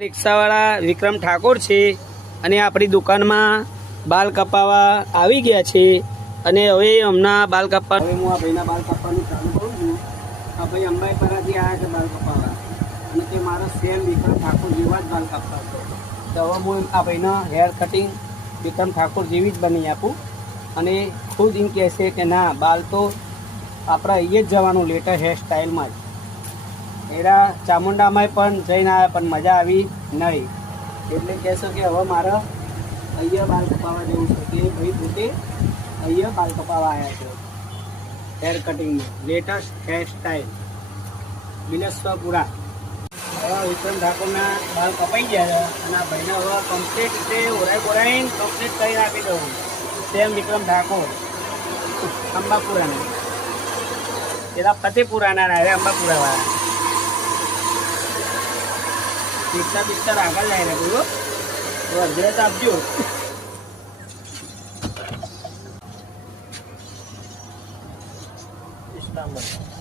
રિક્ષાવાળા વિક્રમ ઠાકોર છે અને આપણી દુકાનમાં બાલ કપાવા આવી ગયા છે અને હવે હમણાં બાલ કપા હવે હું આ ભાઈના બાલ કપાવાનું ચાલુ કરું છું. આ ભાઈ અંબાઈપરાથી આવ્યા છે બાલ કપાવા અને તે મારા સેમ વિક્રમ ઠાકોર જેવા જ બાલ કપા હતો. તો હવે હું આ ભાઈના હેર કટિંગ વિક્રમ ઠાકોર જેવી જ બની આપું અને ખુદ એમ કહેશે કે ના બાલ તો આપણા અહીંયા જ જવાનું લેટર હેર સ્ટાઇલમાં જ. એરા ચામુંડામાં પણ જઈને આવ્યા પણ મજા આવી નહીં એટલે કહેશો કે હવે મારે અહીંયા બાલ કપાવા જેવું છે કે ભાઈ પોતે અહીંયા બાલ કપાવા આવ્યા છે હેર કટિંગમાં લેટેસ્ટ હેર સ્ટાઇલ બિલેશ્વરપુરા. હવે વિક્રમ ઠાકોરના બાલ કપાઈ ગયા છે અને આ ભાઈને હવે કમ્પ્લીટ રીતે ઓરાઈને કમ્પ્લીટ કરી આપી દઉં. સેમ વિક્રમ ઠાકોર અંબાપુરાના પેલા ફતેપુરાના રહ્યા અંબાપુરાવાળા પિક્ચર આગળ જાય ને બોલો એડ્રેસ આપજો. ઇસ્લામાબાદ